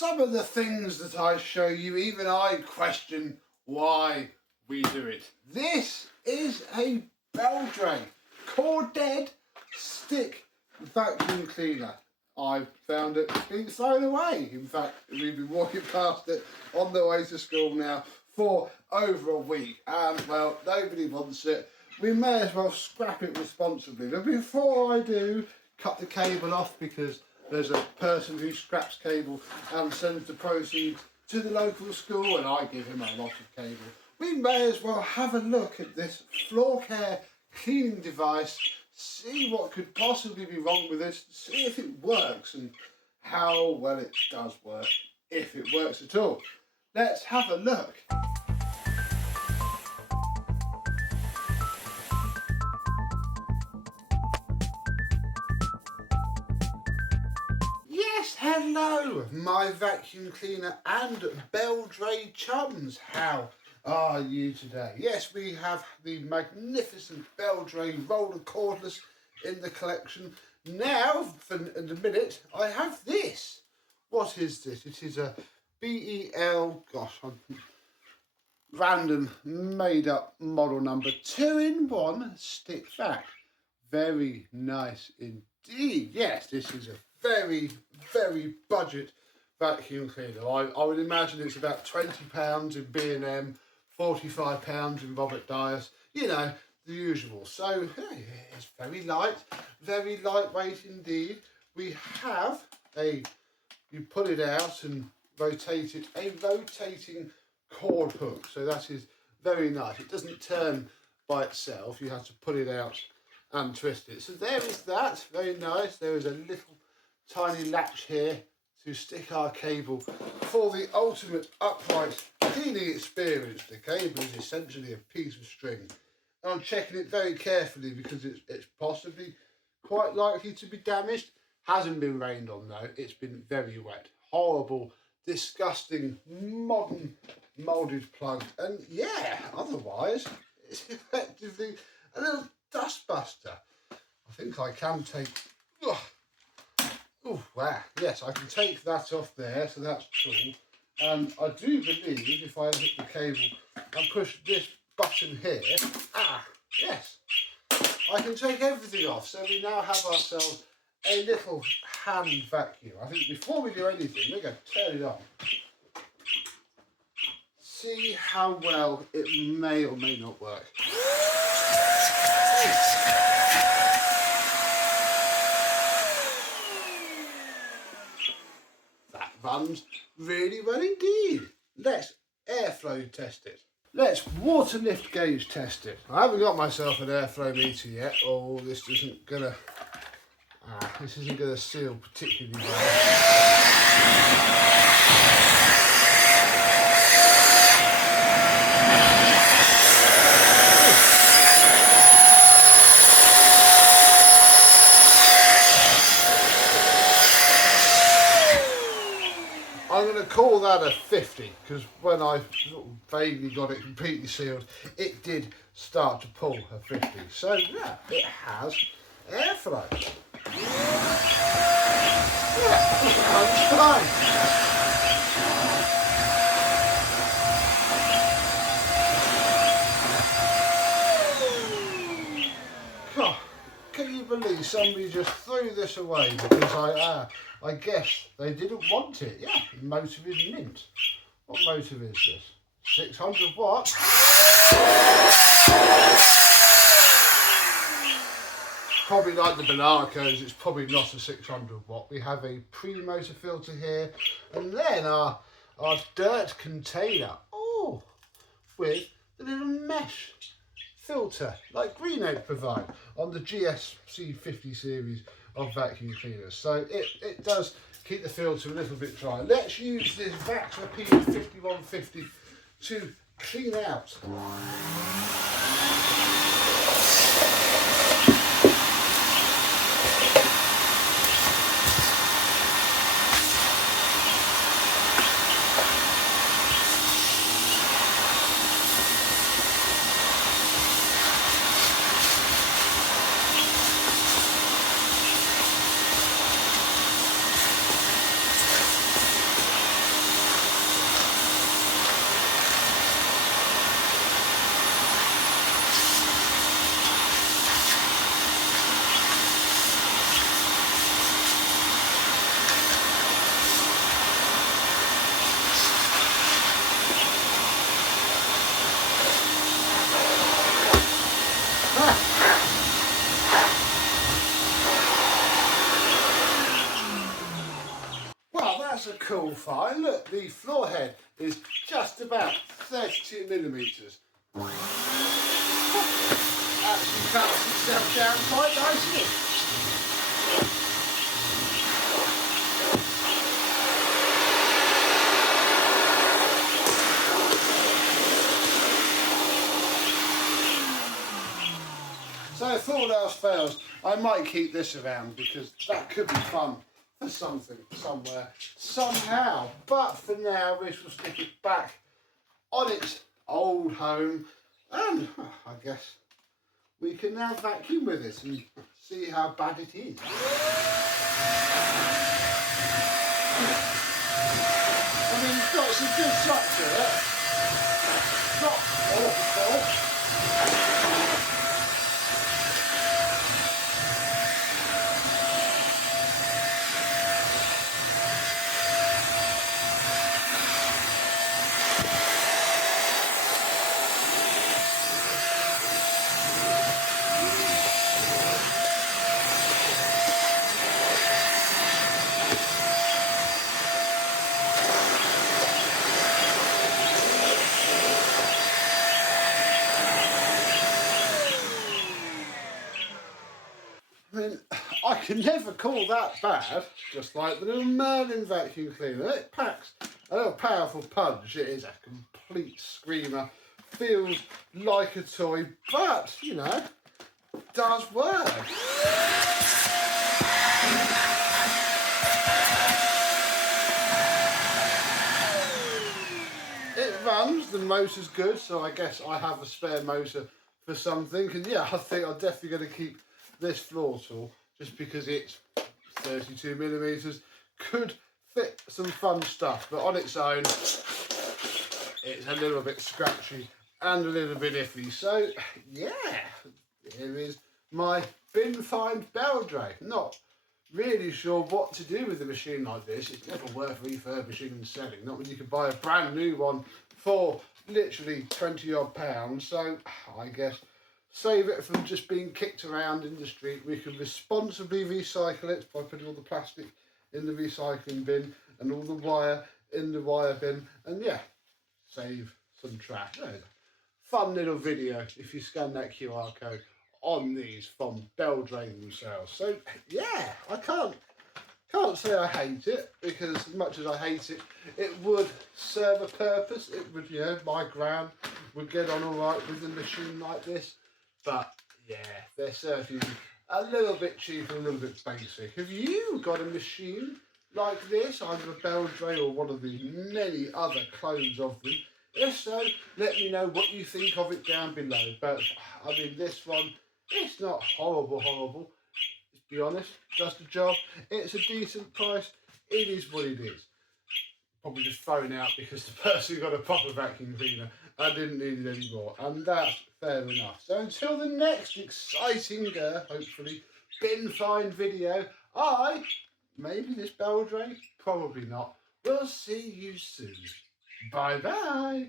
some of the things that I show you, even I question why we do it. This is a Beldray cord-dead stick vacuum cleaner. I found it being thrown away. In fact, we've been walking past it on the way to school now for over a week, and well, nobody wants it. We may as well scrap it responsibly. But before I do, cut the cable off, because there's a person who scraps cable and sends the proceeds to the local school, and I give him a lot of cable. We may as well have a look at this floor care cleaning device, see what could possibly be wrong with this, see if it works and how well it does work, if it works at all. Let's have a look. Yes, hello, my vacuum cleaner and Beldray chums. How are you today? Yes, we have the magnificent Beldray roller cordless in the collection. Now, in a minute, I have this. What is this? It is a random made up model number 2-in-1 stick vac. Very nice indeed. Yes, this is a very, very budget vacuum cleaner. I would imagine it's about £20 in B&M, £45 in Robert Dyer's, you know, the usual. So it's very lightweight indeed. We have you pull it out and rotate it, a rotating cord hook. So that is very nice. It doesn't turn by itself. You have to pull it out and twist it. So there is that, very nice. There is a little tiny latch here to stick our cable for the ultimate upright cleaning experience. The cable is essentially a piece of string. And I'm checking it very carefully because it's possibly quite likely to be damaged. Hasn't been rained on though, it's been very wet. Horrible, disgusting, modern moulded plug. And yeah, otherwise it's effectively a little dust buster. I think I can take... Oh wow, yes, I can take that off there, so that's cool. And I do believe if I hit the cable and push this button here, yes, I can take everything off. So we now have ourselves a little hand vacuum. I think before we do anything, we're going to turn it on. See how well it may or may not work. Runs really well indeed. Let's airflow test it. Let's water lift gauge test it. I haven't got myself an airflow meter yet. Oh, this isn't gonna seal particularly well. I'm going to call that a 50 because when I sort of vaguely got it completely sealed, it did start to pull a 50. So yeah, it has airflow. Yeah, it's fine. God, can you believe somebody just threw this away because I guess they didn't want it. Yeah, the motor is mint. What motor is this? 600 watts. Probably like the Banacos, it's probably not a 600 watt. We have a pre-motor filter here, and then our dirt container. Oh, with the little mesh filter like Green Oak provide on the GSC 50 series of vacuum cleaners. So it does keep the filter a little bit dry. Let's use this Vactor BEL0700NV2GRY150 to clean out. cool find. Look, the floor head is just about 32 millimetres. Actually cuts itself down quite nicely. So if all else fails, I might keep this around because that could be fun for something, somewhere, somehow. But for now, we shall stick it back on its old home, and I guess we can now vacuum with it and see how bad it is. I mean, it's got some good structure, not awful. I mean, I can never call that bad, just like the little Merlin vacuum cleaner. It packs a little powerful punch. It is a complete screamer. Feels like a toy, but, you know, does work. It runs, the motor's good, so I guess I have a spare motor for something. And yeah, I think I'm definitely going to keep this floor tool just because it's 32 millimetres, could fit some fun stuff, but on its own it's a little bit scratchy and a little bit iffy. So yeah, here is my bin find Beldray. Not really sure what to do with a machine like this. It's never worth refurbishing and selling, not when you can buy a brand new one for literally 20 odd pounds. So I guess save it from just being kicked around in the street. We can responsibly recycle it by putting all the plastic in the recycling bin and all the wire in the wire bin, and yeah, save some trash. Fun little video if you scan that QR code on these from Beldray themselves. So yeah, I can't say I hate it, because as much as I hate it, it would serve a purpose. It would, you know, my gran would get on all right with a machine like this. But yeah, they're certainly a little bit cheap and a little bit basic. Have you got a machine like this, either a Beldray or one of the many other clones of them? If so, let me know what you think of it down below. But I mean, this one, it's not horrible. Let's be honest, does the job. It's a decent price. It is what it is. Probably just thrown out because the person got a proper vacuum cleaner. I didn't need it anymore, and that's fair enough. So until the next exciting, hopefully, bin find video, maybe this Beldray, probably not. We'll see you soon. Bye bye.